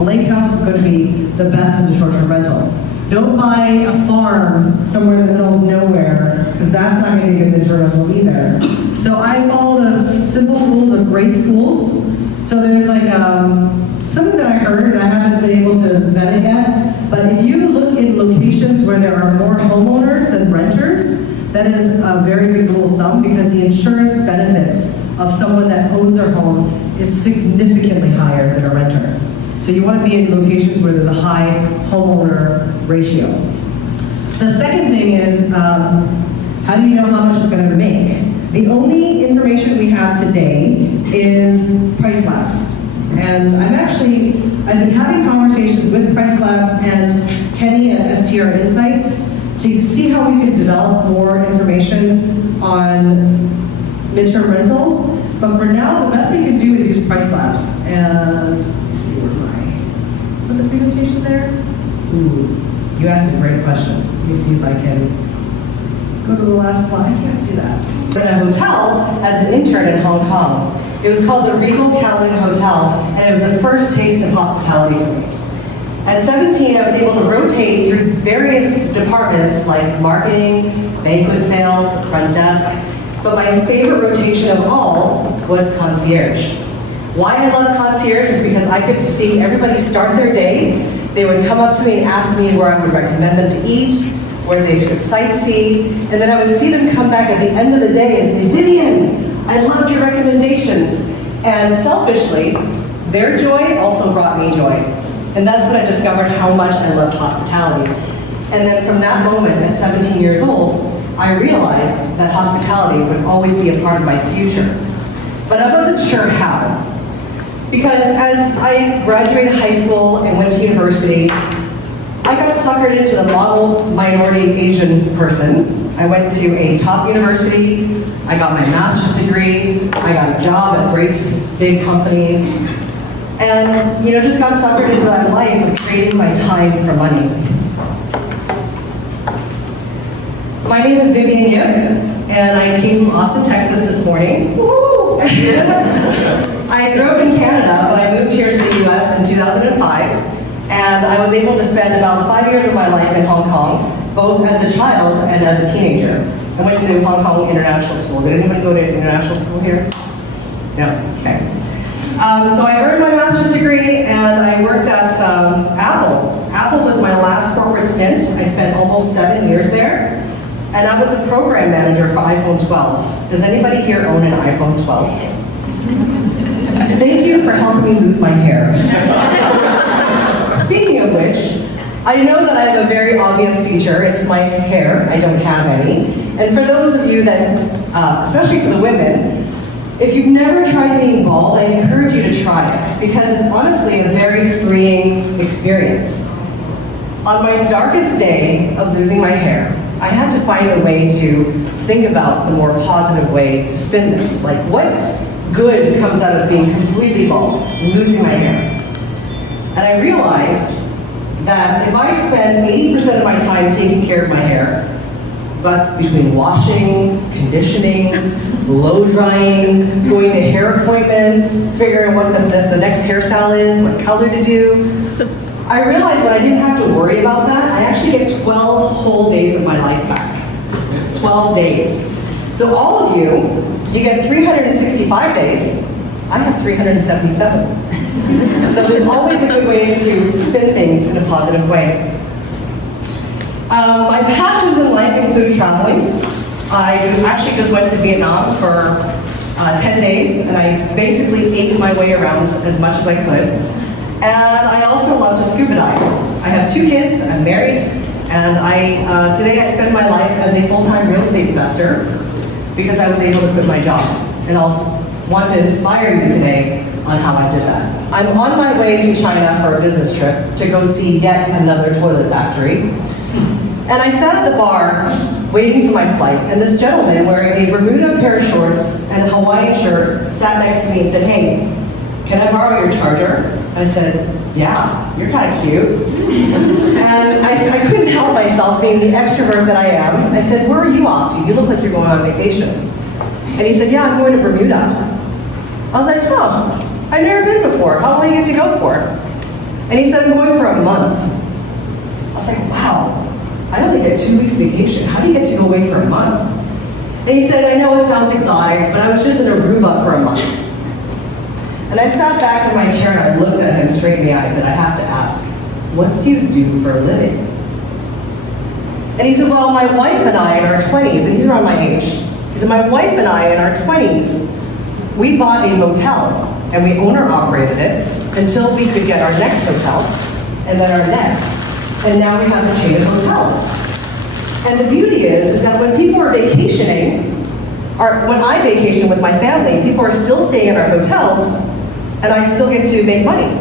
lake house is going to be the best in the short-term rental. Don't buy a farm somewhere in the middle of nowhere, because that's not going to be a good midterm rental either. So I follow the simple rules of great schools. So there's like something that I heard, and I haven't been able to vet it yet, but if you look in locations where there are more homeowners than renters, that is a very good rule of thumb, because the insurance benefits of someone that owns their home is significantly higher than a renter. So you want to be in locations where there's a high homeowner ratio. The second thing is, how do you know how much it's going to make? The only information we have today is Price Labs. And I've been having conversations with Price Labs and Kenny at STR Insights to see how we could develop more information on midterm rentals. But for now, the best we can do is use Price Labs. And let's see is that the presentation there? Ooh, you asked a great question. Let me see if I can go to the last slide. I can't see that. But a hotel as an intern in Hong Kong. It was called the Relocating Hotel, and it was the first taste of hospitality for me. At 17, I was able to rotate through various departments like marketing, banquet sales, front desk, but my favorite rotation of all was concierge. Why I love concierge is because I get to see everybody start their day. They would come up to me and ask me where I would recommend them to eat, where they should sightsee, and then I would see them come back at the end of the day and say, Vivian, I loved your recommendations. And selfishly, their joy also brought me joy. And that's when I discovered how much I loved hospitality. And then from that moment, at 17 years old, I realized that hospitality would always be a part of my future. But I wasn't sure how. Because as I graduated high school and went to university, I got suckered into the model minority Asian person. I went to a top university, I got my master's degree, I got a job at great big companies, and just got suckered into that life of trading my time for money. My name is Vivian Yip, and I came from Austin, Texas this morning. Woo! I grew up in Canada, but I moved here to the US in 2005. And I was able to spend about 5 years of my life in Hong Kong, both as a child and as a teenager. I went to Hong Kong International School. Did anybody go to international school here? No, okay. So I earned my master's degree and I worked at Apple. Apple was my last corporate stint. I spent almost 7 years there. And I was the program manager for iPhone 12. Does anybody here own an iPhone 12? Thank you for helping me lose my hair. Speaking of which, I know that I have a very obvious feature. It's my hair. I don't have any. And for those of you that, especially for the women, if you've never tried being bald, I encourage you to try it, because it's honestly a very freeing experience. On my darkest day of losing my hair, I had to find a way to think about the more positive way to spin this. Like, what good comes out of being completely bald and losing my hair? And I realized that if I spend 80% of my time taking care of my hair, that's between washing, conditioning, blow drying, going to hair appointments, figuring out what the next hairstyle is, what color to do. I realized when I didn't have to worry about that, I actually get 12 whole days of my life back. 12 days. So all of you get 365 days. I have 377. So there's always a good way to spin things in a positive way. My passions in life include traveling. I actually just went to Vietnam for 10 days, and I basically ate my way around as much as I could. And I also love to scuba dive. I have 2 kids, I'm married, and today I spend my life as a full-time real estate investor because I was able to quit my job. And I'll want to inspire you today on how I did that. I'm on my way to China for a business trip to go see yet another toilet factory. And I sat at the bar waiting for my flight, and this gentleman wearing a Bermuda pair of shorts and a Hawaiian shirt sat next to me and said, "Hey, can I borrow your charger?" And I said, "Yeah, you're kind of cute." And I couldn't help myself, being the extrovert that I am. I said, "Where are you off to? You look like you're going on vacation." And he said, "Yeah, I'm going to Bermuda." I was like, "Oh, I've never been before. How long do you get to go for?" And he said, I'm going for a month. I was like, wow, I only get 2 weeks vacation. How do you get to go away for a month? And he said, I know it sounds exotic, but I was just in Aruba for a month. And I sat back in my chair and I looked at him straight in the eyes and I have to ask, what do you do for a living? And he said, well, my wife and I in our 20s, and he's around my age, he said, my wife and I in our 20s, we bought a motel and we owner-operated it until we could get our next hotel and then our next. And now we have a chain of hotels. And the beauty is that when people are vacationing, or when I vacation with my family, people are still staying in our hotels and I still get to make money.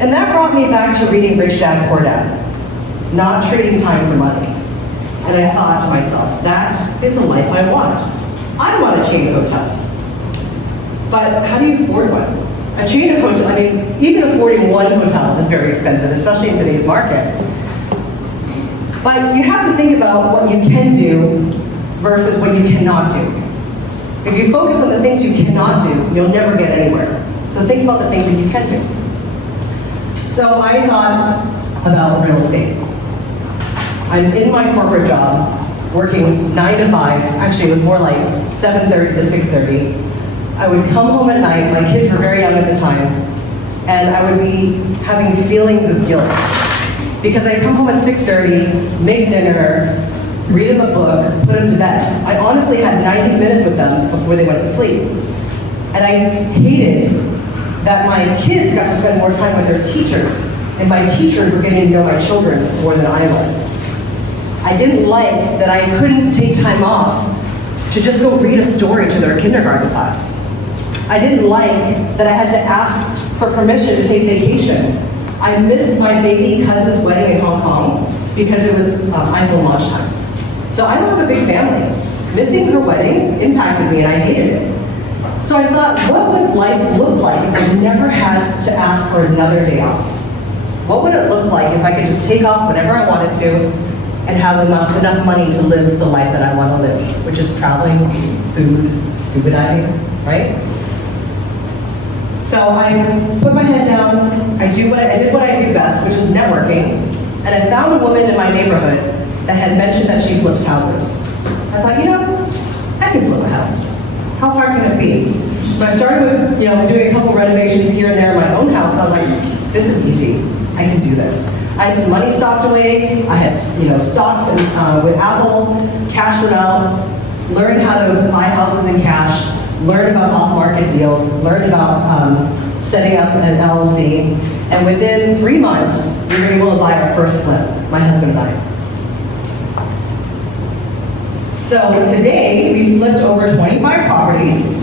And that brought me back to reading Rich Dad, Poor Dad, not trading time for money. And I thought to myself, that is the life I want. I want a chain of hotels. But how do you afford one? A chain of hotels, I mean, even affording one hotel is very expensive, especially in today's market. But you have to think about what you can do versus what you cannot do. If you focus on the things you cannot do, you'll never get anywhere. So think about the things that you can do. So I thought about real estate. I'm in my corporate job, working 9 to 5. Actually, it was more like 7:30 to 6:30. I would come home at night, my kids were very young at the time, and I would be having feelings of guilt. Because I'd come home at 6:30, make dinner, read them a book, put them to bed. I honestly had 90 minutes with them before they went to sleep. And I hated that my kids got to spend more time with their teachers, and my teachers were getting to know my children more than I was. I didn't like that I couldn't take time off to just go read a story to their kindergarten class. I didn't like that I had to ask for permission to take vacation. I missed my baby cousin's wedding in Hong Kong because it was iPhone launch time. So I don't have a big family. Missing her wedding impacted me and I hated it. So I thought, what would life look like if I never had to ask for another day off? What would it look like if I could just take off whenever I wanted to and have enough money to live the life that I want to live, which is traveling, food, scuba diving, right? So I put my head down, I did what I do best, which is networking, and I found a woman in my neighborhood that had mentioned that she flips houses. I thought, I can flip a house. How hard can it be? So I started with, doing a couple renovations here and there in my own house, and I was like, this is easy. I can do this. I had some money stocked away. I had, stocks with Apple, cash them out, learned how to buy houses in cash, learned about off-market deals, learned about setting up an LLC, and within 3 months, we were able to buy our first flip, my husband and I. So today, we flipped over 25 properties.